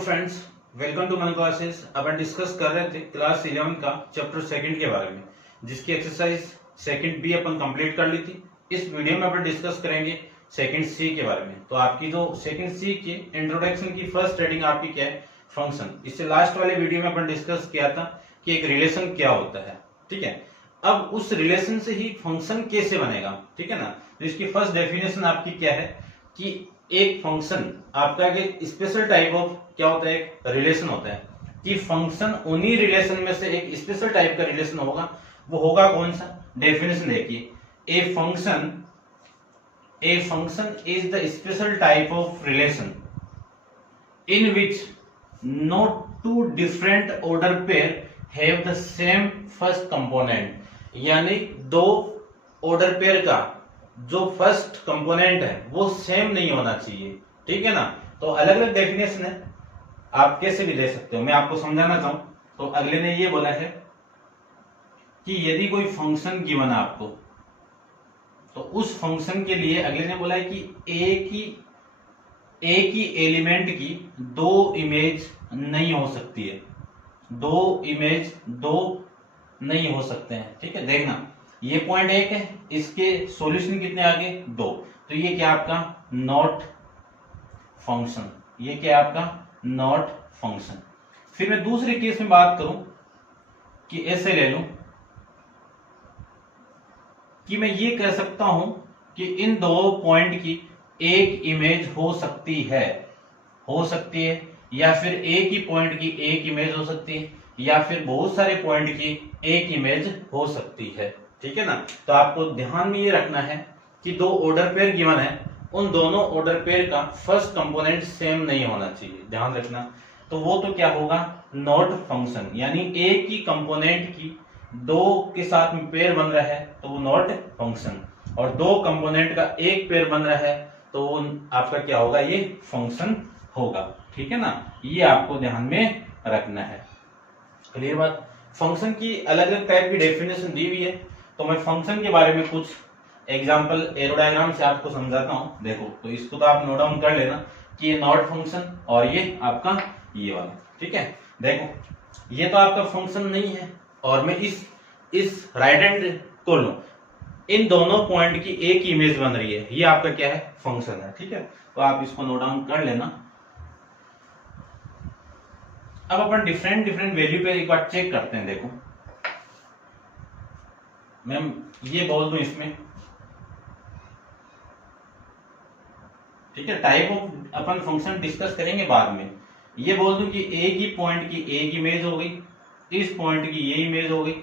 Friends, welcome to मन classes. अपन discuss कर रहे थे क्लास 11 का चैप्टर सेकंड के बारे में, जिसकी एक्सरसाइज सेकंड बी अपन कंप्लीट कर ली थी। इस वीडियो में अपन डिस्कस करेंगे सेकंड सी के बारे में। तो आपकी जो सेकंड सी की इंट्रोडक्शन की फर्स्ट हेडिंग आपकी क्या है? फंक्शन। इससे लास्ट वाले वीडियो में अपन डिस्कस किया था कि एक रिलेशन क्या होता है। ठीक है, अब उस रिलेशन से ही फंक्शन कैसे बनेगा, ठीक है ना। तो इसकी फर्स्ट डेफिनेशन आपकी क्या है कि एक फंक्शन आपका एक स्पेशल टाइप ऑफ क्या होता है, एक रिलेशन होता है कि फंक्शन उन्हीं रिलेशन में से एक स्पेशल टाइप का रिलेशन होगा। वो होगा कौन सा? डेफिनेशन देखिए, a function is the special type of relation in which no two different order pair have the same first component. यानी दो ऑर्डर पेयर का जो फर्स्ट कंपोनेंट है वो सेम नहीं होना चाहिए, ठीक है ना। तो अलग अलग डेफिनेशन है, आप कैसे भी ले सकते हो। मैं आपको समझाना चाहूं तो अगले ने ये बोला है कि यदि कोई फंक्शन गिवन है आपको, तो उस फंक्शन के लिए अगले ने बोला है कि ए की एलिमेंट की दो इमेज नहीं हो सकती है, दो इमेज दो नहीं हो सकते हैं। ठीक है, देखना ये पॉइंट एक है, इसके सॉल्यूशन कितने आगे? दो। तो ये क्या आपका नॉट फंक्शन, ये क्या आपका नॉट फंक्शन। फिर मैं दूसरे केस में बात करूं कि ऐसे ले लूं कि मैं ये कह सकता हूं कि इन दो पॉइंट की एक इमेज हो सकती है, या फिर एक ही पॉइंट की एक इमेज हो सकती है, या फिर बहुत सारे पॉइंट की एक इमेज हो सकती है। ठीक है ना। तो आपको ध्यान में ये रखना है कि दो ऑर्डर पेयर गिवन है, उन दोनों ऑर्डर पेयर का फर्स्ट कंपोनेंट सेम नहीं होना चाहिए, ध्यान रखना। तो वो तो क्या होगा? Not function. यानी एक ही कंपोनेंट की दो के साथ में पेयर बन रहा है तो वो नॉट फंक्शन, और दो कंपोनेंट का एक पेयर बन रहा है तो वो आपका क्या होगा? ये फंक्शन होगा। ठीक है ना, ये आपको ध्यान में रखना है। क्लियर बात। फंक्शन की अलग अलग टाइप की डेफिनेशन दी हुई है, तो मैं फंक्शन के बारे में कुछ एग्जांपल एरो डायग्राम से आपको समझाता हूं। देखो, तो इसको तो आप नोट डाउन कर लेना कि ये नॉट फंक्शन और ये आपका ये वाला। ठीक है, देखो ये तो आपका फंक्शन नहीं है, और मैं इस राइट हैंड को लूं, इन दोनों पॉइंट की एक इमेज बन रही है, ये आपका क्या है? फंक्शन है। ठीक है, तो आप इसको नोट डाउन कर लेना। अब अपन डिफरेंट वैल्यू पे एक बार चेक करते हैं। देखो मैं ये बोल दूं इसमें, ठीक है, type of upon function discuss करेंगे बाद में। ये बोल दूं कि एक ही पॉइंट की एक इमेज हो गई, इस पॉइंट की ये इमेज हो गई,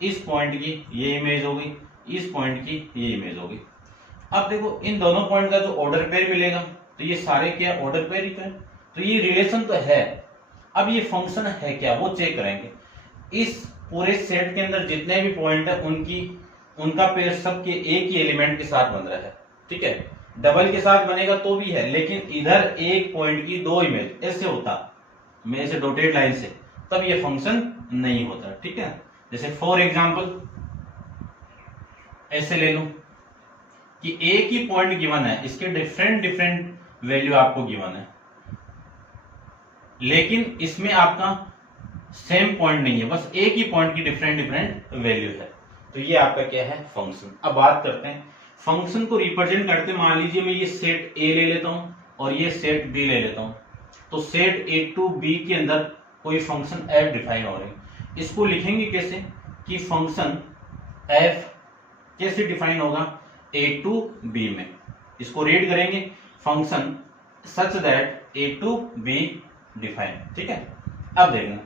इस पॉइंट की ये इमेज हो गई, इस पॉइंट की ये इमेज हो गई। अब देखो इन दोनों पॉइंट का जो ऑर्डर पेयर मिलेगा तो ये सारे क्या ऑर्डर पेयर ही तो है, तो ये रिलेशन तो है। अब ये फंक्शन है क्या, वो चेक करेंगे। इस पूरे सेट के अंदर जितने भी पॉइंट है उनका पेयर सबके एक ही एलिमेंट के साथ बन रहा है। ठीक है, डबल के साथ बनेगा तो भी है, लेकिन इधर एक पॉइंट की दो इमेज ऐसे होता, मैं ऐसे डॉटेड लाइन से, तब ये फंक्शन नहीं होता। ठीक है, जैसे फॉर एग्जांपल ऐसे ले लूं कि एक ही पॉइंट गिवन है, इसके डिफरेंट वैल्यू आपको गिवन है, लेकिन इसमें आपका सेम पॉइंट नहीं है, बस एक ही पॉइंट की डिफरेंट वैल्यू है, तो ये आपका क्या है? फंक्शन। अब बात करते हैं फंक्शन को रिप्रेजेंट करते। मान लीजिए मैं ये सेट ए ले लेता हूं और ये सेट बी ले लेता हूं, तो सेट ए टू बी के अंदर कोई फंक्शन एफ डिफाइन हो रही है। इसको लिखेंगे कैसे कि फंक्शन एफ कैसे डिफाइन होगा? ए टू बी में इसको रीड करेंगे, function such that A to B define. ठीक है, अब देखना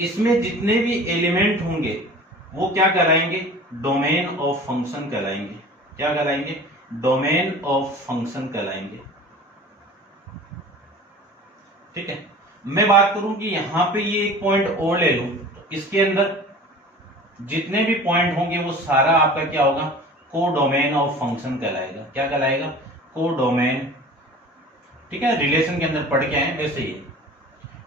इसमें जितने भी एलिमेंट होंगे वो क्या कहलाएंगे? डोमेन ऑफ फंक्शन कहलाएंगे। क्या कहलाएंगे? डोमेन ऑफ फंक्शन कहलाएंगे। ठीक है, मैं बात करूं कि यहां पे ये एक पॉइंट और ले लूं, तो इसके अंदर जितने भी पॉइंट होंगे वो सारा आपका क्या होगा? कोडोमेन ऑफ फंक्शन कहलाएगा। क्या कहलाएगा? कोडोमेन। ठीक है, रिलेशन के अंदर पढ़ के आए वैसे ही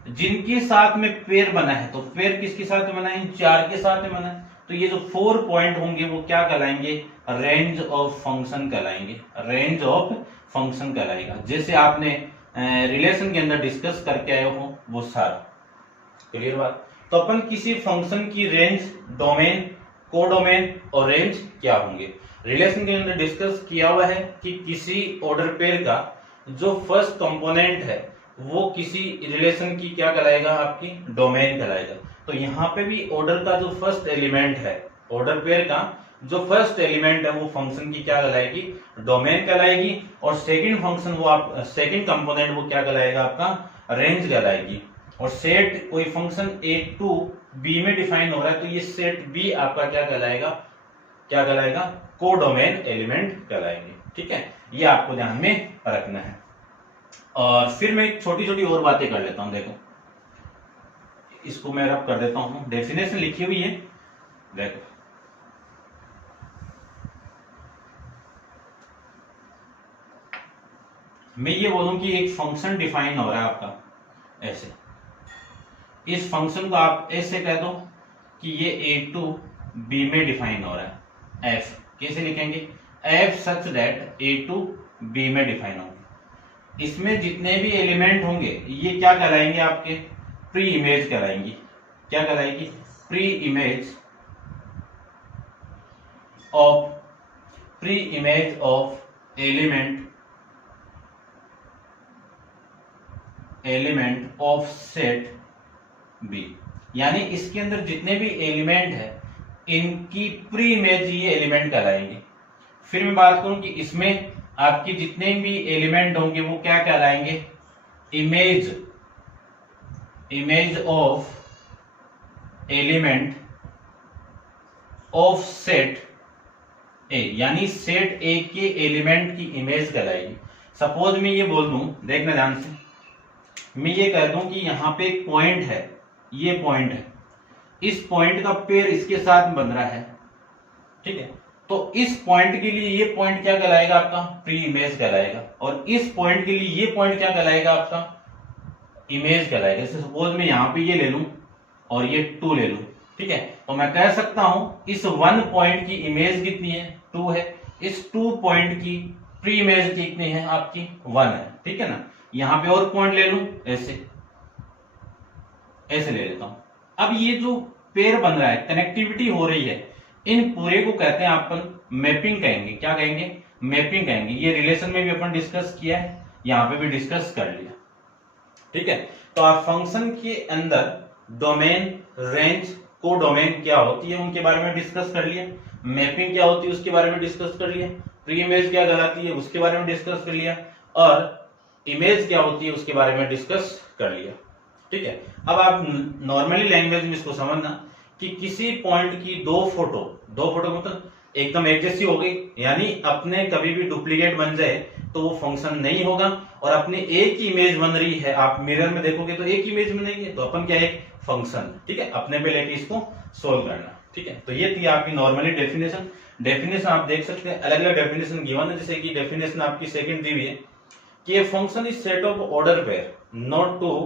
जिनके साथ में पेयर बना है, तो पेयर किसके साथ बना है? इन चार के साथ में बना है, तो ये जो 4 पॉइंट होंगे वो क्या कहलाएंगे? रेंज ऑफ फंक्शन कहलाएंगे। रेंज ऑफ फंक्शन कहलाएगा। जैसे आपने रिलेशन के अंदर डिस्कस करके आए हो वो सारा। क्लियर बात। तो अपन किसी फंक्शन की रेंज, डोमेन, कोडोमेन और रेंज क्या होंगे, रिलेशन के अंदर डिस्कस किया हुआ है कि किसी ऑर्डर पेयर का जो फर्स्ट कंपोनेंट है वो किसी रिलेशन की क्या कहलाएगा, आपकी डोमेन कहलाएगा। तो यहाँ पे भी ऑर्डर का जो फर्स्ट एलिमेंट है, ऑर्डर पेयर का जो फर्स्ट एलिमेंट है वो फंक्शन की क्या कहलाएगी, डोमेन कहलाएगी। और सेकंड फंक्शन वो आप सेकंड कंपोनेंट वो क्या कहलाएगा, आपका रेंज कहलाएगी। और सेट कोई फंक्शन ए टू बी में डिफाइन हो रहा है तो ये सेट बी आपका क्या कहलाएगा, क्या कहलाएगा, कोडोमेन एलिमेंट कहलाएंगे। ठीक है, ये आपको ध्यान में रखना है। और फिर मैं छोटी छोटी और बातें कर लेता हूं। देखो इसको मैं रब कर देता हूं, डेफिनेशन लिखी हुई है, देखो मैं ये बोलूं कि एक फंक्शन डिफाइन हो रहा है आपका ऐसे, इस फंक्शन को आप ऐसे कह दो कि ये ए टू बी में डिफाइन हो रहा है, एफ कैसे लिखेंगे, F such that A to B में डिफाइन होंगे। इसमें जितने भी एलिमेंट होंगे ये क्या कहलाएंगे, आपके प्री इमेज कहलाएंगी। क्या कहलाएगी, pre image of element of set B. यानी इसके अंदर जितने भी एलिमेंट है इनकी प्री इमेज ये एलिमेंट कहलाएंगे। फिर मैं बात करूं कि इसमें आपकी जितने भी एलिमेंट होंगे वो क्या कहलाएंगे, image of element of set A, यानी सेट ए के एलिमेंट की इमेज कहलाएगी। सपोज मैं ये बोल दूं, देखना ध्यान से, मैं ये कह दूं कि यहाँ पे एक पॉइंट है, ये पॉइंट है, इस पॉइंट का पेयर इसके साथ बन रहा है। ठीक है, तो इस पॉइंट के लिए ये पॉइंट क्या कहलाएगा, आपका प्री इमेज कहलाएगा। और इस पॉइंट के लिए ये पॉइंट क्या कहलाएगा, आपका इमेज कहलाएगा। जैसे सपोज मैं यहाँ पे ये ले लूं और ये 2 ले लूं, ठीक है, तो मैं कह सकता हूं इस 1 पॉइंट की इमेज कितनी है, 2 है। इस 2 पॉइंट की प्री इमेज कितनी है, आपकी 1 है। ठीक है ना, यहां पे और पॉइंट ले लूं, ऐसे ले लेता हूं। अब ये जो पेयर बन रहा है, कनेक्टिविटी हो रही है, इन पूरे को कहते हैं अपन मैपिंग कहेंगे। क्या कहेंगे, मैपिंग कहेंगे। ये रिलेशन में भी अपन डिस्कस किया है, यहां पे भी डिस्कस कर लिया। ठीक है, तो आप फंक्शन के अंदर डोमेन, रेंज, कोडोमेन क्या होती है उनके बारे में डिस्कस कर लिया, मैपिंग क्या होती है उसके बारे में डिस्कस कर लिया, प्री इमेज क्या कहलाती है उसके बारे में डिस्कस कर लिया, और इमेज क्या होती है उसके बारे में डिस्कस कर लिया। ठीक है, अब आप नॉर्मली लैंग्वेज में इसको समझना कि किसी पॉइंट की दो फोटो मतलब एकदम एक जैसी हो गई, यानी अपने कभी भी डुप्लीकेट बन जाए तो वो फंक्शन नहीं होगा। और अपने एक ही इमेज बन रही है, आप मिरर में देखोगे तो एक इमेज में नहीं है, तो अपन क्या है, एक फंक्शन। ठीक है, अपने पे लेके इसको सोल्व करना। ठीक है, तो ये थी आपकी नॉर्मली डेफिनेशन आप देख सकते हैं, अलग अलग डेफिनेशन गिवन है। जैसे कि डेफिनेशन आपकी सेकंड दी हुई है कि a function is set of order pair not two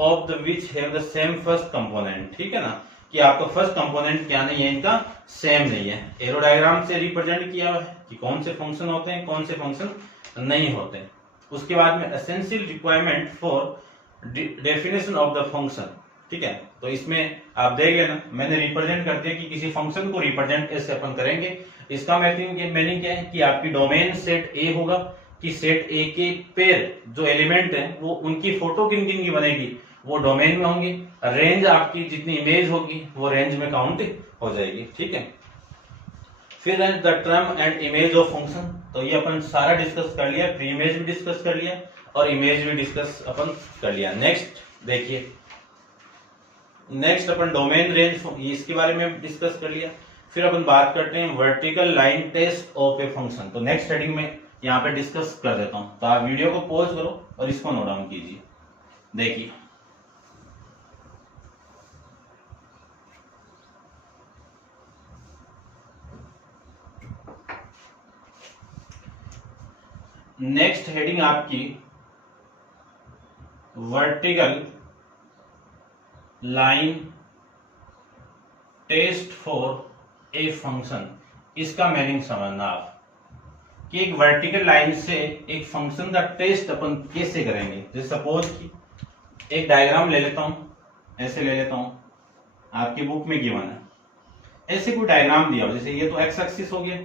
of the which have the same first component। ठीक है ना, कि आपका फर्स्ट कंपोनेंट क्या नहीं है, इनका सेम नहीं है। एरो डायग्राम से रिप्रेजेंट किया हुआ है कि कौन से फंक्शन होते हैं, कौन से फंक्शन नहीं होते हैं। उसके बाद में essential requirement for definition of the function. ठीक है, तो इसमें आप देख लेना, मैंने रिप्रेजेंट कर दिया कि किसी फंक्शन को रिप्रेजेंट ऐसे अपन करेंगे। इसका मीनिंग क्या है कि आपकी डोमेन सेट ए होगा, कि सेट ए के पेयर जो एलिमेंट है वो उनकी फोटो किन किन की बनेगी, वो डोमेन में होंगी। रेंज आपकी जितनी इमेज होगी वो रेंज में काउंट हो जाएगी। ठीक है, फिर है the term and image of function. तो ये अपन सारा डिस्कस कर लिया, प्री इमेज भी डिस्कस कर लिया और इमेज भी डिस्कस अपन कर लिया। नेक्स्ट देखिए, नेक्स्ट अपन डोमेन रेंज इसके बारे में डिस्कस कर लिया। फिर अपन बात करते हैं vertical line test of a function. तो नेक्स्ट हेडिंग में यहाँ पे डिस्कस कर देता हूं, तो आप वीडियो को पॉज करो और इसको नोट डाउन कीजिए। देखिए, नेक्स्ट हेडिंग आपकी vertical line test for a function. इसका मीनिंग समझना आप कि एक वर्टिकल लाइन से एक फंक्शन का टेस्ट अपन कैसे करेंगे। जैसे सपोज कि एक डायग्राम ले लेता हूं, ऐसे ले लेता हूं, आपकी बुक में गिवन है, ऐसे कोई डायग्राम दिया हो, जैसे ये तो एक्स एक्सिस हो गया,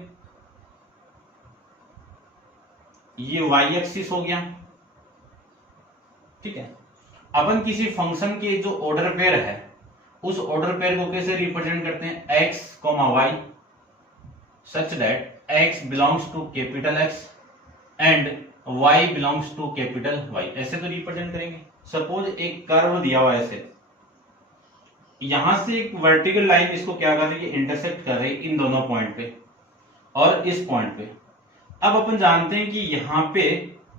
ये वाई एक्सिस हो गया, ठीक है। अपन किसी फंक्शन के जो ऑर्डर पेयर है उस ऑर्डर पेयर को कैसे रिप्रेजेंट करते हैं, X comma Y such that X belongs to capital X and Y belongs to capital Y, ऐसे तो रिप्रेजेंट करेंगे। सपोज एक कर्व दिया हुआ ऐसे, यहां से एक वर्टिकल लाइन इसको क्या कर रही है, इंटरसेक्ट कर रही है इन दोनों पॉइंट पे और इस पॉइंट पे। अब अपन जानते हैं कि यहाँ पे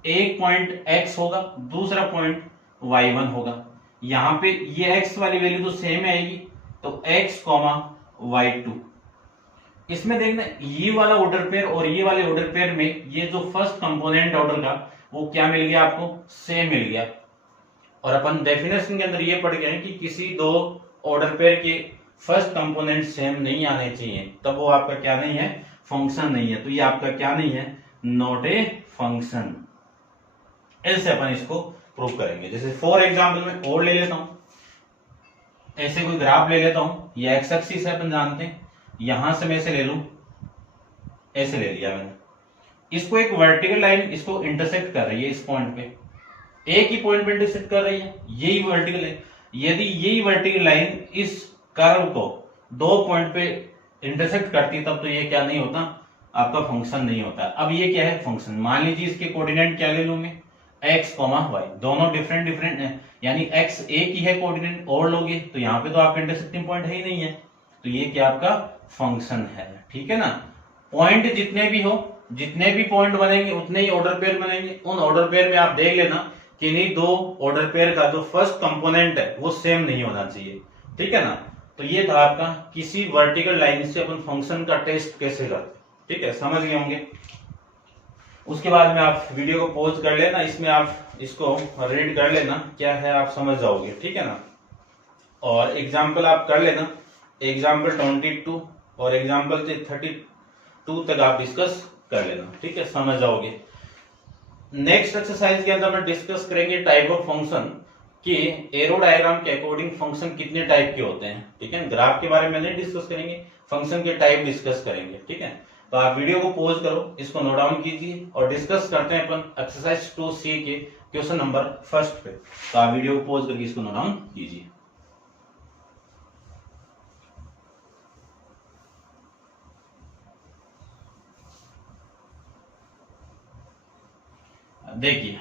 एक पॉइंट x होगा, दूसरा पॉइंट y1 होगा। यहाँ पे ये x वाली वैल्यू तो सेम आएगी, तो x कॉमा y2। इसमें देखना ये वाला ऑर्डर पेयर और ये वाले ऑर्डर पेयर में ये जो फर्स्ट कंपोनेंट ऑर्डर का वो क्या मिल गया आपको, सेम मिल गया। और अपन डेफिनेशन के अंदर ये पढ़ गए कि किसी दो ऑर्डर पेयर के फर्स्ट कंपोनेंट सेम नहीं आने चाहिए, तब वो आपका क्या नहीं है, फंक्शन नहीं है। तो ये आपका क्या नहीं है, नॉट ए फंक्शन। ऐसे अपन इसको प्रूव करेंगे। जैसे फॉर एग्जांपल में और ले लेता हूं, ऐसे कोई ग्राफ ले लेता हूं, ये एक्स एक्सिस है अपन जानते हैं, यहां से मैं इसे ले लूं, ऐसे ले लिया मैंने, इसको एक वर्टिकल लाइन इसको इंटरसेक्ट कर रही है इस पॉइंट पे, एक ही पॉइंट पे इंटरसेक्ट कर रही है, यही वर्टिकल है। यदि यही वर्टिकल लाइन इस कर्व को दो पॉइंट पे इंटरसेक्ट करती तब तो ये क्या नहीं होता, आपका फंक्शन नहीं होता। अब ये क्या है, फंक्शन। मान लीजिए इसके कोऑर्डिनेट क्या ले लूं मैं, x कॉमा वाई, दोनों डिफरेंट डिफरेंट है, यानी x एक ही है कोऑर्डिनेट, और लोगे तो यहाँ पे तो आपका इंटरसेक्टिंग पॉइंट है ही नहीं है, तो ये क्या आपका फंक्शन है, ठीक है ना। पॉइंट जितने भी हो, जितने भी पॉइंट बनेंगे उतने ही ऑर्डर पेयर बनेंगे। उन ऑर्डर पेयर में आप देख लेना कि नहीं दो ऑर्डर पेयर का जो फर्स्ट कंपोनेंट है वो सेम नहीं होना चाहिए, ठीक है ना। तो ये था आपका किसी वर्टिकल लाइन से अपन फंक्शन का टेस्ट कैसे करते, ठीक है, समझ गए होंगे। उसके बाद में आप वीडियो को पॉज कर लेना, इसमें आप इसको रीड कर लेना, क्या है आप समझ जाओगे, ठीक है ना। और एग्जाम्पल आप कर लेना, एग्जाम्पल 22 और एग्जाम्पल 32 तक आप डिस्कस कर लेना, ठीक है, समझ जाओगे। नेक्स्ट एक्सरसाइज के अंदर हम डिस्कस करेंगे टाइप ऑफ फंक्शन कि एरो डायग्राम के अकॉर्डिंग फंक्शन कितने टाइप के होते हैं, ठीक है। ग्राफ के बारे में नहीं डिस्कस करेंगे, फंक्शन के टाइप डिस्कस करेंगे, ठीक है। तो आप वीडियो को पॉज करो, इसको नोट डाउन कीजिए और डिस्कस करते हैं अपन एक्सरसाइज 2C के क्वेश्चन नंबर 1 पे। तो आप वीडियो को पॉज करके इसको नोट डाउन कीजिए। देखिए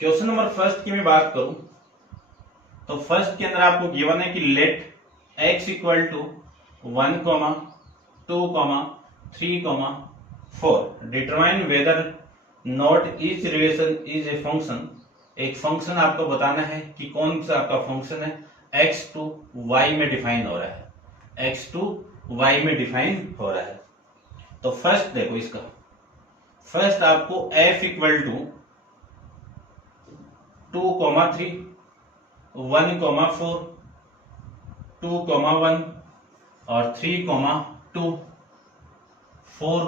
क्वेश्चन नंबर 1 की मैं बात करूं तो फर्स्ट के अंदर आपको गिवन है कि let x equal to 1, 2, 3, 4 determine whether not each relation is a function. एक फंक्शन आपको बताना है कि कौन सा आपका फंक्शन है, x टू y में डिफाइन हो रहा है, x टू y में डिफाइन हो रहा है। तो फर्स्ट देखो इसका, फर्स्ट आपको f इक्वल टू 2, 3, 1, 4, 2, 1 और 3, 2, 4,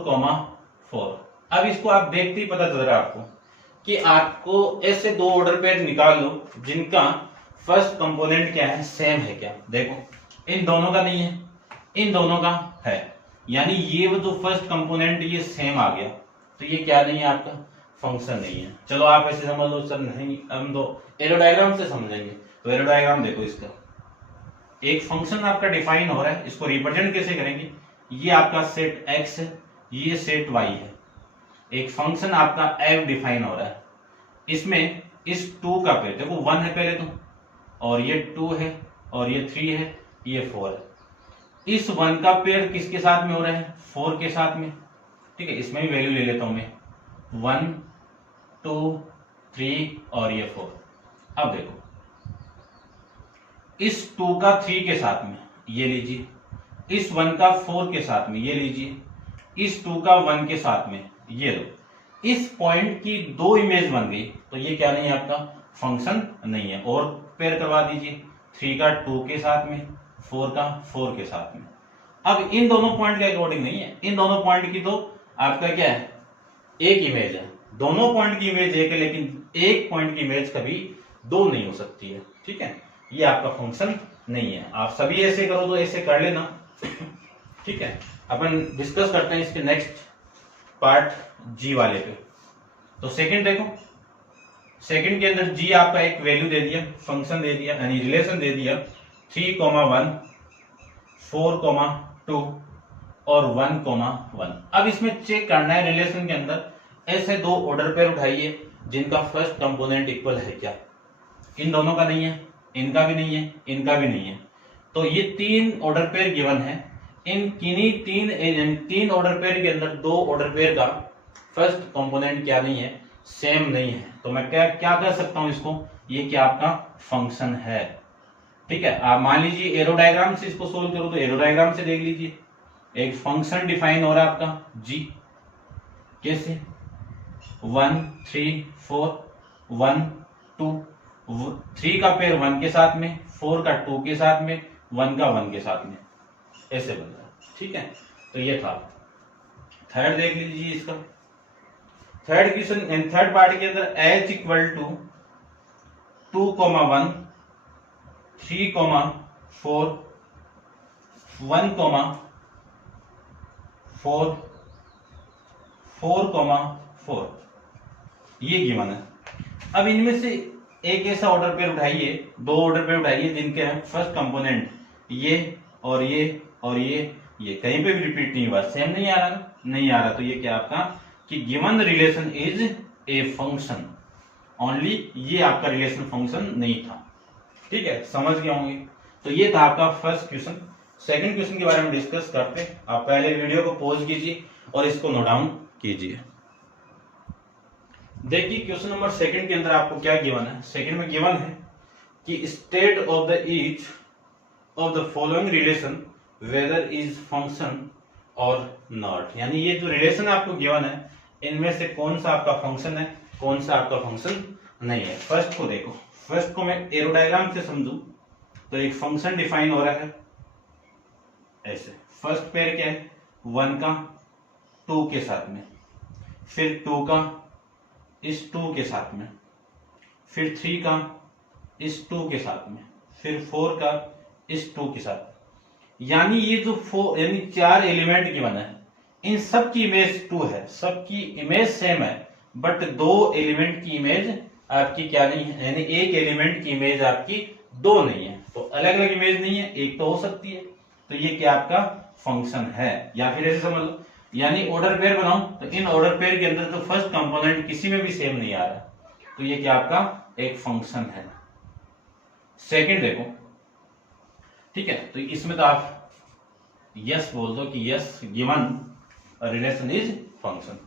4। अब इसको आप देखते ही पता चल रहा है आपको कि आपको ऐसे दो ऑर्डर पेयर निकाल लो जिनका फर्स्ट कंपोनेंट क्या है, सेम है क्या। देखो इन दोनों का नहीं है, इन दोनों का है, यानी ये वो जो फर्स्ट कंपोनेंट ये सेम आ गया, तो ये क्या नहीं है, आपका फंक्शन नहीं है। चलो आप ऐसे समझ लो सर, नहीं हम तो एरो डायग्राम से समझेंगे। तो एरो डायग्राम देखो इसका, एक फंक्शन आपका डिफाइन हो रहा है, इसको रिप्रेजेंट कैसे करेंगे, ये आपका सेट x है, ये सेट y है। एक फंक्शन आपका f डिफाइन हो रहा है, इसमें इस 2 का पेयर देखो 1 है पहले तो, और ये 2 है, और ये 3 है, ये 4 है। इस 1 का पेयर किसके साथ में हो रहा है, 4 के साथ में, ठीक है। इसमें भी वैल्यू ले लेता हूं मैं, 1, 2, 3 और ये 4। अब देखो इस 2 का 3 के साथ में ये लीजिए, इस 1 का 4 के साथ में ये लीजिए, इस 2 का 1 के साथ में ये लो, इस पॉइंट की दो इमेज बन गई, तो ये क्या नहीं है, आपका फंक्शन नहीं है। और पेयर करवा दीजिए, 3 का 2 के साथ में, 4 का 4 के साथ में। अब इन दोनों पॉइंट के अकॉर्डिंग नहीं है, इन दोनों पॉइंट की तो आपका क्या है, एक इमेज है, दोनों पॉइंट की इमेज एक है, लेकिन एक पॉइंट की इमेज कभी दो नहीं हो सकती है, ठीक है। ये आपका फंक्शन नहीं है। आप सभी ऐसे करो तो ऐसे कर लेना, ठीक है। अपन डिस्कस करते हैं इसके नेक्स्ट पार्ट जी वाले पे। तो सेकंड देखो, सेकंड के अंदर जी आपका एक वैल्यू दे दिया, फंक्शन दे दिया, यानी रिलेशन दे दिया 3,1, 4,2 और 1,1। अब इसमें चेक करना है रिलेशन के अंदर ऐसे दो ऑर्डर पेयर उठाइए जिनका फर्स्ट कंपोनेंट इक्वल है क्या। इन दोनों का नहीं है, इनका भी नहीं है, इनका भी नहीं है। तो ये तीन ऑर्डर पेयर गिवन है, इन किन्हीं तीन ऑर्डर पेयर के अंदर दो ऑर्डर पेयर का फर्स्ट कंपोनेंट क्या नहीं है, सेम नहीं है। तो मैं क्या क्या कर सकता हूं इसको, ये क्या आपका फंक्शन है, ठीक है। आप मान लीजिए एरो डायग्राम से इसको सोल्व करो, तो एरो डायग्राम से देख लीजिए एक फंक्शन डिफाइन हो रहा है आपका जी, कैसे 1 3 4, 1 2, 3 का पेयर 1 के साथ में, 4 का 2 के साथ में, 1 का 1 के साथ में, ऐसे बन रहा है, ठीक है। तो ये था। थर्ड देख लीजिए इसका, थर्ड क्वेश्चन, थर्ड पार्ट के अंदर h इक्वल टू 2,1, 3,4, 1,4, 4,4 ये गिवन है। अब इनमें से एक ऐसा ऑर्डर पेयर उठाइए, दो ऑर्डर पेयर उठाइए जिनके फर्स्ट कंपोनेंट ये और ये और ये कहीं पे भी रिपीट नहीं हुआ, सेम नहीं आ रहा, नहीं आ रहा। तो ये क्या आपका कि given relation is a function only, ये आपका रिलेशन फंक्शन नहीं था, ठीक है, समझ गए होंगे। तो ये था आपका फर्स्ट क्वेश्चन। सेकंड क्वेश्चन के बारे में डिस्कस करते हैं। आप पहले वीडियो को पॉज कीजिए और इसको नोट डाउन कीजिए। देखिए क्वेश्चन नंबर सेकंड के अंदर आपको क्या गिवन है। सेकंड में गिवन है कि state of the each of the following relation whether is function और नॉट, यानी ये जो रिलेशन आपको गिवन है इनमें से कौन सा आपका फंक्शन है, कौन सा आपका फंक्शन नहीं है। फर्स्ट को देखो, फर्स्ट को मैं एरो डायग्राम से समझू तो एक फंक्शन डिफाइन हो रहा है ऐसे। फर्स्ट पेयर क्या है, 1 का 2 के साथ में, फिर 2 का इस 2 के साथ में, फिर 3 का इस 2 के साथ में, फिर 4 का इस 2 के साथ। यानी ये जो 4 यानी 4 एलिमेंट की बना है, इन सब की इमेज 2 है, सबकी इमेज सेम है, बट 2 एलिमेंट की इमेज आपकी क्या नहीं है, यानी एक एलिमेंट की इमेज आपकी 2 नहीं है। तो अलग अलग इमेज नहीं है, एक तो हो सकती है। तो ये क्या आपका फंक्शन है, या फिर ऐसे समझ लो, यानी ऑर्डर पेयर बनाओ तो इन ऑर्डर पेयर के अंदर तो फर्स्ट कंपोनेंट किसी में भी सेम नहीं आ रहा, तो ये क्या आपका एक फंक्शन है। सेकंड देखो, ठीक है, तो इसमें तो आप यस बोल दो कि yes given relation is function.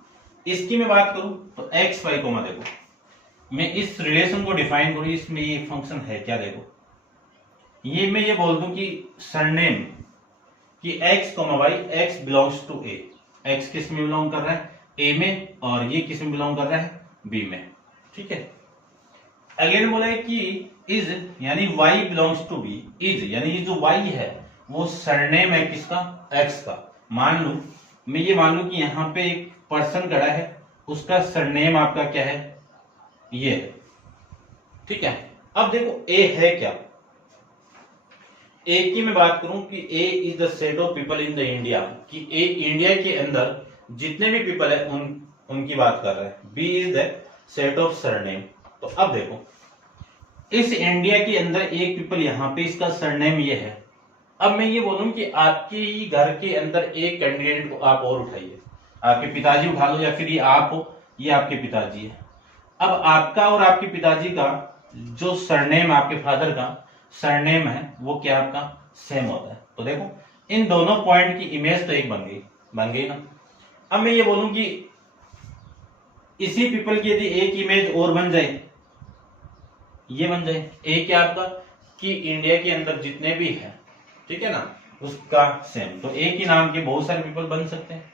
इसकी मैं बात करूं तो एक्स वाई कोमा, देखो मैं इस रिलेशन को डिफाइन करूं, इसमें ये फंक्शन है क्या। देखो ये मैं ये बोल दूं कि सरनेम कि x comma Y, x belongs to A, x किस में बिलोंग कर रहा है, a में, और ये किस में बिलोंग कर रहा है, b में, ठीक है। अगेन बोला है कि इज यानी y belongs to b, is यानी ये जो y है वो सरनेम है किसका, x का। मान लू मैं ये मान लू कि यहाँ पे एक पर्सन खड़ा है, उसका सरनेम आपका क्या है, ये, ठीक है। अब देखो a है क्या, ए की मैं बात करूं कि A is the set of people in the India, कि ए इंडिया के अंदर जितने भी पीपल है उनकी बात कर रहा है। B is the set of surname. तो अब देखो इस इंडिया के अंदर एक पीपल यहाँ पे इसका सरनेम ये है। अब मैं ये बोलूं कि आपके ही घर के अंदर एक कैंडिडेट को आप और उठाइए, आपके पिताजी उठा लो या फिर ये आप हो, ये आपके पिताजी है। अब आपका और आपके पिताजी का जो सरनेम, आपके फादर का सरनेम है वो क्या आपका सेम होता है। तो देखो इन दोनों पॉइंट की इमेज तो एक बन गई ना। अब मैं ये बोलूं कि इसी पीपल की यदि एक इमेज और बन जाए, ये बन जाए, एक क्या आपका कि इंडिया के अंदर जितने भी है, ठीक है ना, उसका सेम। तो एक ही नाम के बहुत सारे पीपल बन सकते हैं,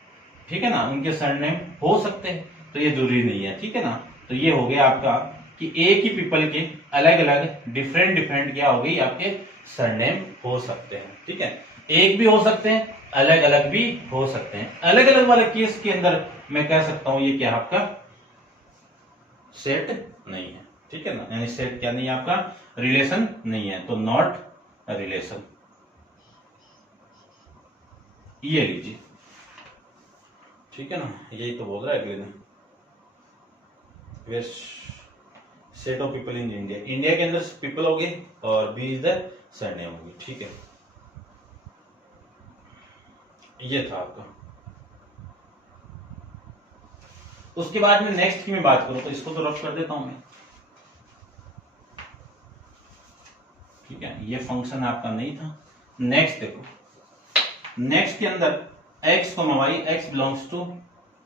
ठीक है ना, उनके सरनेम हो सकते हैं, तो ये जरूरी नहीं है, ठीक है ना। तो ये हो गया आपका कि एक ही पीपल के अलग अलग डिफरेंट क्या हो गई आपके सरनेम हो सकते हैं, ठीक है। एक भी हो सकते हैं अलग अलग भी हो सकते हैं। अलग अलग वाले केस के अंदर मैं कह सकता हूं ये क्या आपका सेट नहीं है, ठीक है ना, यानी सेट क्या नहीं है आपका, रिलेशन नहीं है, तो नॉट रिलेशन, ये लीजिए, ठीक है ना, यही तो बोल रहा है अगले दिन, where set of people in India, India के अंदर पीपल हो गए और बी इज द सरनेम होगी, ठीक है, ये था आपका। उसके बाद में नेक्स्ट की मैं बात करूं तो इसको तो रफ कर देता हूं मैं, ठीक है, ये फंक्शन आपका नहीं था। नेक्स्ट देखो, नेक्स्ट के अंदर x, y, x belongs to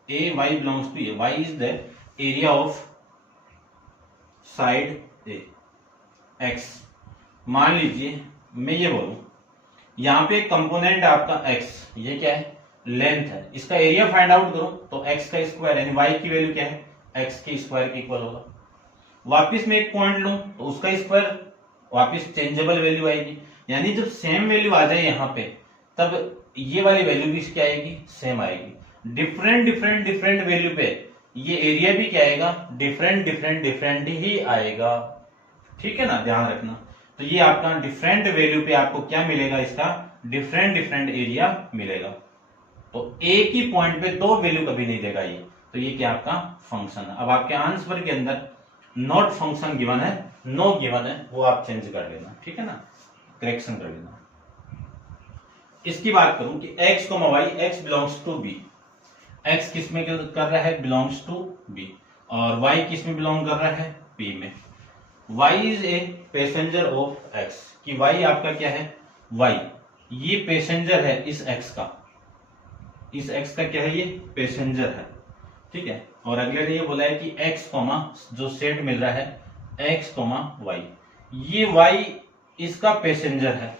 a, y belongs to a, y is the area of side A, x। मान लीजिए मैं ये बोलूं यहां पे एक कंपोनेंट आपका x, ये क्या है, लेंथ है, इसका एरिया फाइंड आउट करो तो x का स्क्वायर यानी y की वैल्यू क्या है, x के स्क्वायर के इक्वल होगा। वापिस मैं एक पॉइंट लूं तो उसका स्क्वायर वापिस चेंजेबल वैल्यू आएगी, यानी जब सेम वैल्यू आ जाए यहां पे तब ये वाली वैल्यू भी क्या आएगी, सेम आएगी। डिफरेंट डिफरेंट डिफरेंट वैल्यू पे ये एरिया भी क्या आएगा, डिफरेंट डिफरेंट डिफरेंट ही आएगा, ठीक है ना, ध्यान रखना। तो ये आपका डिफरेंट वैल्यू पे आपको क्या मिलेगा, इसका डिफरेंट डिफरेंट एरिया मिलेगा। तो एक ही पॉइंट पे दो वैल्यू कभी नहीं देगा ये, तो ये क्या आपका फंक्शन है। अब आपके आंसर के अंदर नॉट फंक्शन गिवन है, नो गिवन है, वो आप चेंज कर लेना, ठीक है ना, करेक्शन कर लेना। इसकी बात करूं कि x, y, x belongs to b, x किस में कर रहा है, बिलोंग्स टू b, और y किस में बिलोंग कर रहा है, p में। y is a passenger of x, कि y आपका क्या है, y ये पैसेंजर है इस x का, इस x का क्या है, ये पैसेंजर है, ठीक है। और अगले ने ये बोला है कि x, जो सेट मिल रहा है x, y, ये y इसका पैसेंजर है।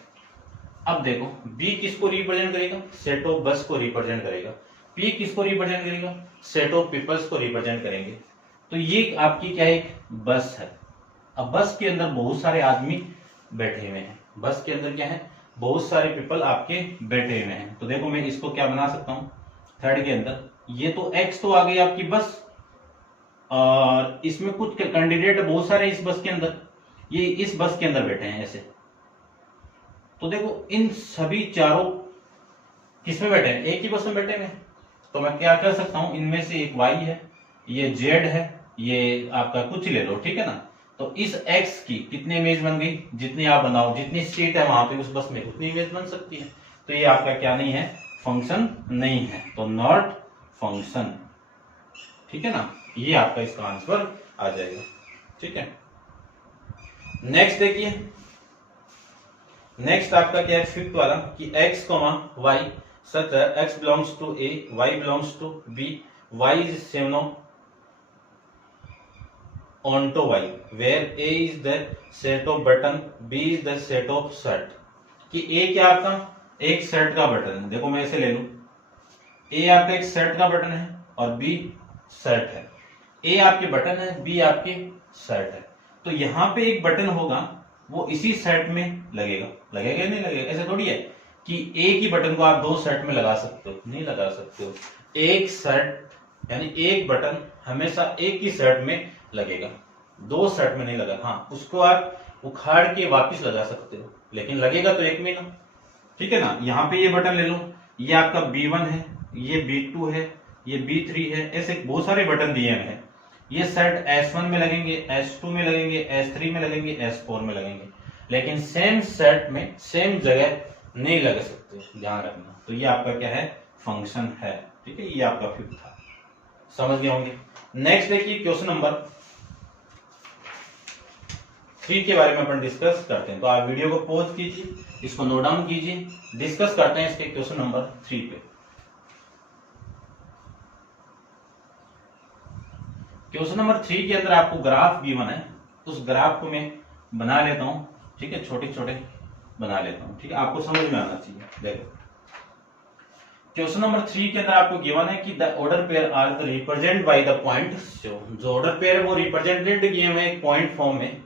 अब देखो b किसको रिप्रेजेंट करेगा, सेट ऑफ बस को रिप्रेजेंट करेगा, p किसको रिप्रेजेंट करेगा, सेट ऑफ पीपल्स को रिप्रेजेंट करेंगे। तो ये आपकी क्या एक बस है। अब बस के अंदर बहुत सारे आदमी बैठे हुए हैं, बस के अंदर क्या है, बहुत सारे पीपल आपके बैठे हुए हैं। तो देखो मैं इसको क्या बना सकता हूं, थर्ड के अंदर ये तो x तो आ गई आपकी बस, और इसमें कुछ कैंडिडेट बहुत सारे इस बस के अंदर, ये इस बस के अंदर बैठे हैं ऐसे। तो देखो इन सभी चारों किसमें बैठे हैं, एक ही बस में बैठे हुए हैं। तो मैं क्या कर सकता हूं, इनमें से एक y है, ये z है, ये आपका कुछ ले लो, ठीक है ना। तो इस x की कितनी इमेज बन गई, जितनी आप बनाओ, जितनी सीट है वहां पे उस बस में उतनी इमेज बन सकती है। तो ये आपका क्या नहीं है, फंक्शन नहीं है, तो नॉट फंक्शन, ठीक है ना, ये आपका इसका आंसर आ जाएगा, ठीक है। नेक्स्ट देखिए, नेक्स्ट आपका क्या है, फिफ्थ वाला कि x, y such that x belongs to a, y belongs to b, y is same onto y, where a is the set of button, b is the set of shirt। कि a क्या आपका एक shirt का button है, देखो मैं इसे ले लूं, a आपका एक शर्ट का बटन है और b शर्ट है, a आपके बटन है, b आपके शर्ट है। तो यहां पे एक बटन होगा वो इसी शर्ट में लगेगा, लगेगा नहीं लगेगा, ऐसे थोड़ी है कि एक ही बटन को आप दो शर्ट में लगा सकते हो, नहीं लगा सकते हो। एक शर्ट यानी एक बटन हमेशा एक ही शर्ट में लगेगा, दो शर्ट में नहीं लगा। हाँ, उसको आप उखाड़ के वापस लगा सकते हो, लेकिन लगेगा तो एक में ना, ठीक है ना। यहाँ पे ये बटन ले लो, ये आपका B1 है, ये B2 है, ये B3 है, ऐसे बहुत सारे बटन दिए हुए हैं। ये शर्ट S1 में लगेंगे, S2 में लगेंगे, S3 में लगेंगे, S4 में लगेंगे, लेकिन सेम शर्ट में सेम जगह नहीं लग सकते, ध्यान रखना। तो ये आपका क्या है, फंक्शन है, ठीक है। ये आपका फिफ्थ था, समझ गए होंगे। नेक्स्ट देखिए क्वेश्चन नंबर 3 के बारे में अपन डिस्कस करते हैं। तो आप वीडियो को पॉज कीजिए, इसको नोट डाउन कीजिए, डिस्कस करते हैं इसके क्वेश्चन नंबर 3 पे। क्वेश्चन नंबर 3 के अंदर आपको ग्राफ गिवन है, उस ग्राफ को मैं बना लेता हूं, ठीक है, छोटे छोटे बना लेता हूं, ठीक है, आपको समझ में आना चाहिए। देखो क्वेश्चन नंबर 3 के अंदर आपको गिवन है कि the order pair are the represent by the point, जो ऑर्डर पेयर है वो रिप्रेजेंटेड किए हुए एक पॉइंट फॉर्म में,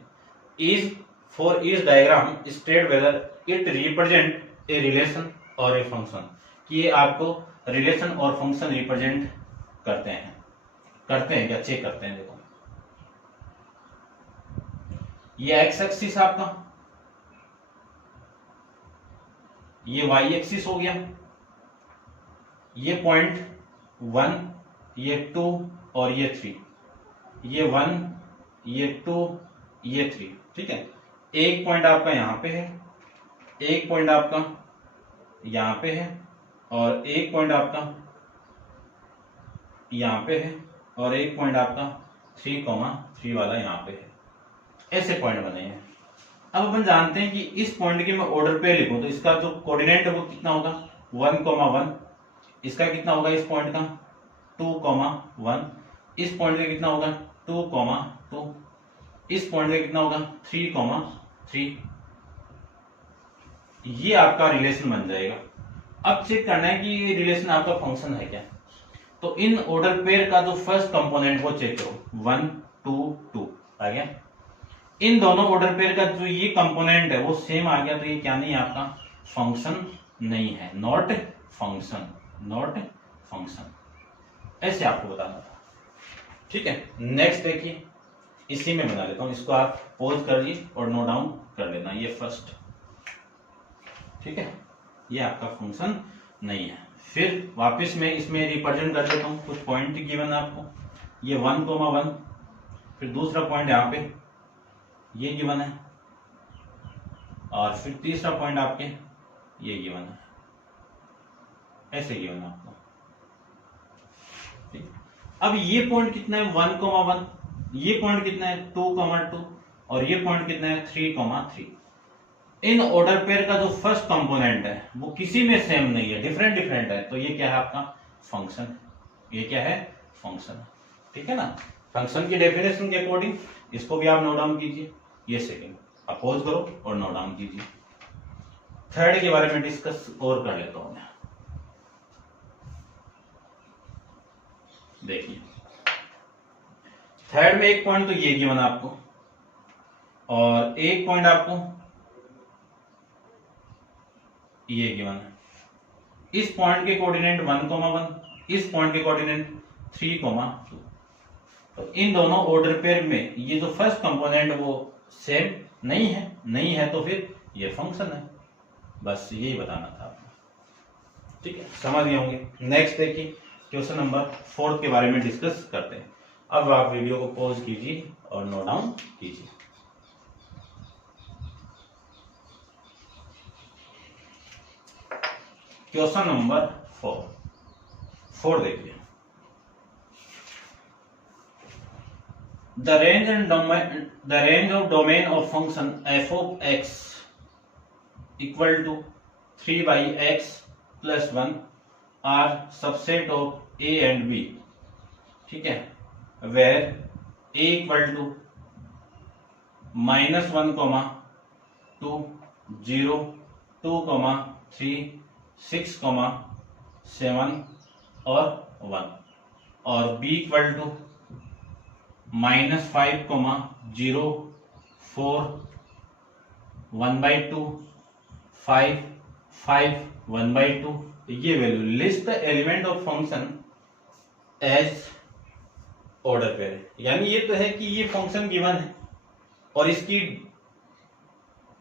इज फॉर इस diagram state whether it represent a relation और ए फंक्शन। कि ये आपको रिलेशन और फंक्शन रिप्रेजेंट करते हैं क्या, चेक करते हैं। देखो ये एक्स एक्सिस आपका, ये वाई एक्सिस हो गया, ये पॉइंट 1, ये 2 और ये 3, ये 1, ये 2, ये 3, ठीक है। एक पॉइंट आपका यहां पे है, एक पॉइंट आपका यहां पे है, और एक पॉइंट आपका यहां पे है, और एक पॉइंट आपका 3,3 वाला यहां पे है। ऐसे पॉइंट बने हैं। अब अपन जानते हैं कि इस पॉइंट के मैं ऑर्डर पे लिखूं तो इसका जो कोऑर्डिनेट है वो कितना होगा, 1,1। इसका कितना होगा इस पॉइंट का, 2,1। इस पॉइंट का कितना होगा, 2,2। इस पॉइंट का कितना होगा, 3,3। ये आपका रिलेशन बन जाएगा। अब चेक करना है कि ये रिलेशन आपका फंक्शन है क्या। तो इन ऑर्डर पेयर का जो फर्स्ट कंपोनेंट वो चेक करो, 1, 2, 2 आ गया। इन दोनों ऑर्डर पेयर का जो ये कंपोनेंट है वो सेम आ गया, तो ये क्या नहीं है, आपका फंक्शन नहीं है, नॉट फंक्शन, नॉट फंक्शन। ऐसे आपको बताना था, ठीक है। नेक्स्ट देखिए, इसी में बना लेता हूं, इसको आप पॉज करिए और नोट डाउन कर लेना, ये फर्स्ट, ठीक है। ये आपका फंक्शन नहीं है। फिर वापस मैं इसमें रिप्रेजेंट कर देता हूं, कुछ पॉइंट गिवन आपको, ये 1,1, फिर दूसरा पॉइंट यहां पे ये गिवन है, और फिर तीसरा पॉइंट आपके ये गिवन है, ऐसे गिवन है आपको, ठीक। अब ये पॉइंट कितना है, 1,1, ये पॉइंट कितना है, 2,2, और ये पॉइंट कितना है, 3,3। इन ऑर्डर पेयर का जो फर्स्ट कंपोनेंट है वो किसी में सेम नहीं है, डिफरेंट डिफरेंट है, तो ये क्या है आपका फंक्शन, ये क्या है फंक्शन, ठीक है ना। फंक्शन की डेफिनेशन के अकॉर्डिंग इसको भी आप नोट डाउन कीजिए। ये सेकंड अपोज करो और नोट डाउन कीजिए। थर्ड के बारे में डिस्कस और कर लेता हूं मैं। देखिए थर्ड में एक पॉइंट तो ये गिवन आपको, और एक पॉइंट आपको ये गिवन है। इस पॉइंट के कोऑर्डिनेट 1,1, इस पॉइंट के कोऑर्डिनेट 3,2। तो इन दोनों ऑर्डर पेयर में ये जो फर्स्ट कंपोनेंट वो सेम नहीं है, नहीं है तो फिर ये फंक्शन है। बस यही बताना था आपको, ठीक है, समझ गए होंगे। नेक्स्ट देखिए, क्वेश्चन नंबर 4 के बारे में डिस्कस करते हैं। अब आप वीडियो को पॉज कीजिए और नोट डाउन कीजिए। क्वेश्चन नंबर 4 देखिए, the range of domain of function f of x equal to 3 by x plus 1 are subset of a and b, ठीक है, where a equal to -1, 2, 0, 2, 3, 6, 7 और 1, और b equal to -5, 0, 4, 1/2, 5, 5, 1/2। ये value list the element of function as order pair है, यानी ये तो है कि ये फंक्शन गिवन है और इसकी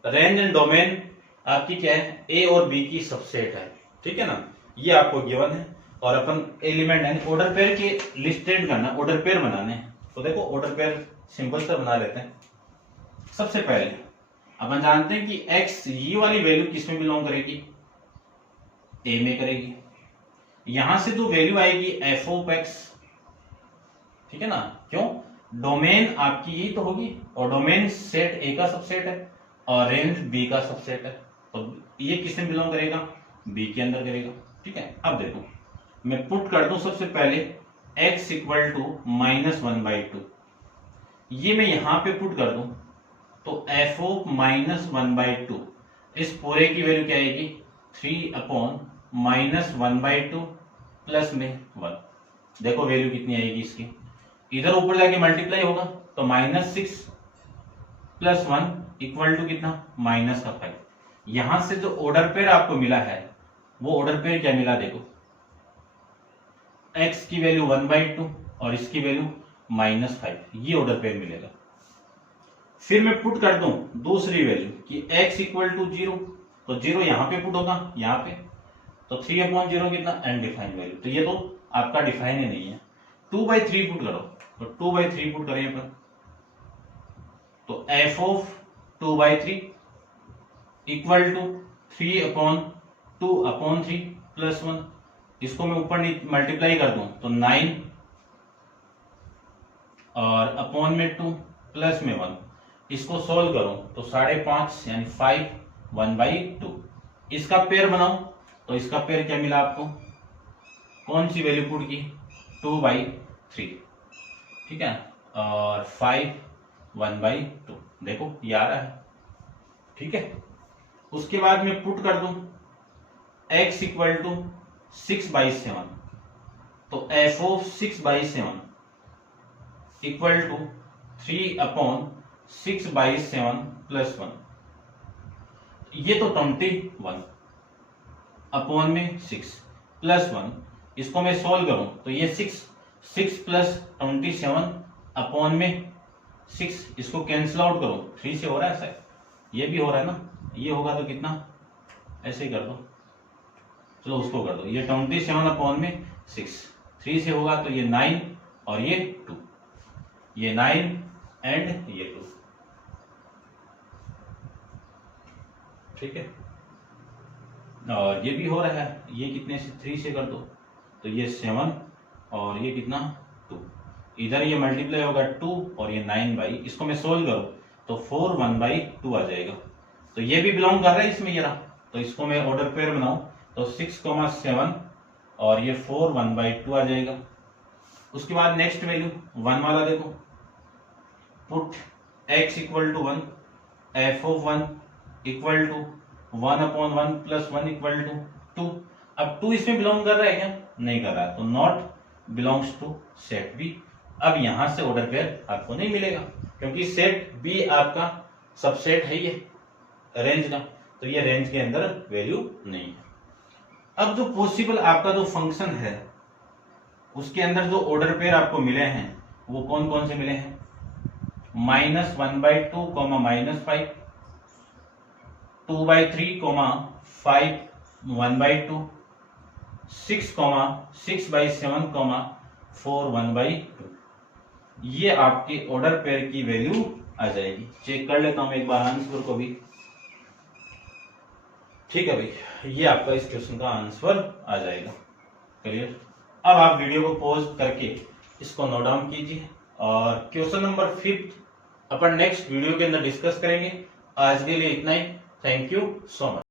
रेंज एंड डोमेन आपकी क्या है, ए और बी की सबसेट है, ठीक है ना। ये आपको गिवन है और अपन एलिमेंट यानी ऑर्डर पेयर के लिस्टेड करना, ऑर्डर पेयर बनाने हैं। तो देखो ऑर्डर पेयर सिंपल से बना लेते हैं। सबसे पहले अपन जानते हैं कि x ये वाली वैल्यू किस में बिलोंग करेगी, a में करेगी। यहां से जो वैल्यू आएगी f ऑफ x, ठीक है ना, क्यों, डोमेन आपकी यही तो होगी और डोमेन सेट a का सबसेट है और रेंज b का सबसेट है, तो ये किस में बिलोंग करेगा, b के अंदर करेगा, ठीक है। अब देखो मैं पुट कर दूं सबसे पहले x इक्वल टू -1/2, ये मैं यहां पे पुट कर दूं तो f ऑफ -1/2 इस पूरे की वैल्यू क्या आएगी, 3/-1/2 प्लस में 1। देखो वैल्यू कितनी आएगी इसकी, इधर ऊपर जाके मल्टीप्लाई होगा तो -6 + 1 इक्वल टू कितना, -5। यहां से जो ऑर्डर पेयर आपको मिला है वो ऑर्डर पेयर क्या मिला देखो, x की वैल्यू 1/2 और इसकी वैल्यू -5, ये ऑर्डर पेयर मिलेगा। फिर मैं पुट कर दूं दूसरी वैल्यू कि x इक्वल टू 0, तो 0 यहां पे पुट होगा, यहां पे, तो 3/0 कितना अनडिफाइंड वैल्यू, तो ये तो आपका डिफाइन ही नहीं है। 2/3 पुट करो, तो 2/3 पुट करें पर, तो f of 2/3 equal to 3/2/3 plus 1, इसको मैं ऊपर मल्टीप्लाई कर दूं तो 9 और अपॉन में 2 प्लस में 1, इसको सोल्व करो तो 5.5 यानी 5 1/2। इसका पेयर बनाओ तो इसका पेयर क्या मिला आपको, कौन सी वैल्यू पुट की, 2/3, ठीक है, और 5 1/2, देखो ये आ रहा है, ठीक है। उसके बाद में पुट कर दूं x इक्वल टू 6/7, तो f of 6/7 equal to 3/6/7 plus 1, ये तो 21 अपॉन में 6 प्लस 1, इसको मैं सोल्व करूं तो ये 6 प्लस 27 अपॉन में 6, इसको कैंसिल आउट करो, 3 से हो रहा है सर, ये भी हो रहा है ना, ये होगा तो कितना, ऐसे ही कर दो, चलो उसको कर दो, ये 27 अपॉन में 6, 3 से होगा तो ये 9 और ये 2, ये 9 एंड ये 2, ठीक है। और ये भी हो रहा है, ये कितने से, 3 से कर दो तो ये 7 और ये कितना 2, इधर ये मल्टीप्लाई होगा 2 और ये 9 इसको मैं सोल्व करूं तो 4 1/2 आ जाएगा, तो ये भी बिलोंग कर रहा है इसमें, ये रहा, तो इसको मैं ऑर्डर पेयर बनाऊं तो 6,7 और ये 4 1/2 आ जाएगा। उसके बाद नेक्स्ट वैल्यू 1 वाला देखो, put x equal to 1, f of 1 equal to 1/1 plus 1 equal to 2। अब 2 इसमें बिलोंग कर रहा है क्या, नहीं कर रहा है, तो not belongs to set B. अब यहां से ऑर्डर पेयर आपको नहीं मिलेगा क्योंकि सेट बी आपका सबसेट है ये रेंज का, तो ये रेंज के अंदर वैल्यू नहीं है। अब जो पॉसिबल आपका जो फंक्शन है उसके अंदर जो ऑर्डर पेयर आपको मिले हैं वो कौन कौन से मिले हैं, -1/2, -5, 2/3, 5 1/2, 6/7, 4 1/2, ये आपके ऑर्डर पेयर की वैल्यू आ जाएगी। चेक कर लेता हूं एक बार आंसर को भी, ठीक है भाई, ये आपका इस क्वेश्चन का आंसर आ जाएगा। क्लियर। अब आप वीडियो को पॉज करके इसको नोट डाउन कीजिए और क्वेश्चन नंबर 5 अपन नेक्स्ट वीडियो के अंदर डिस्कस करेंगे। आज के लिए इतना ही, थैंक यू सो मच।